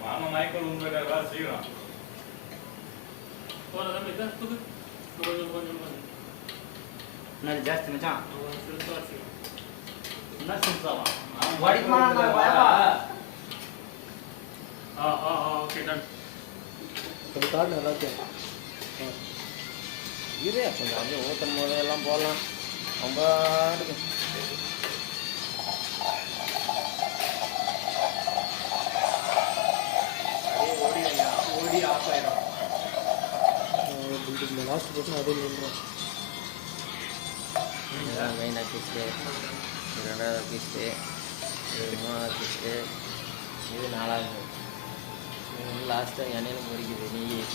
மாமா மைக்கேல் உண்மையில செய்யலாம் ಜಾಸ್ತಿ ಮಚ್ಚ இரு கொஞ்சம் அப்படியே ஊற்றும் போது எல்லாம் போடலாம் ரொம்ப ஓடி ஆஃப் ஆயிடும் லாஸ்ட் போச்சு அதே நின்றுடும் மெயினாக பீஸ்ட்டு ரெண்டாவது பீஸ்ட்டு இது மூணாவது பீஸ்ட்டு இது நாலாவது லாஸ்ட்டாக எண்ணெயில் பொரிக்குது நெய்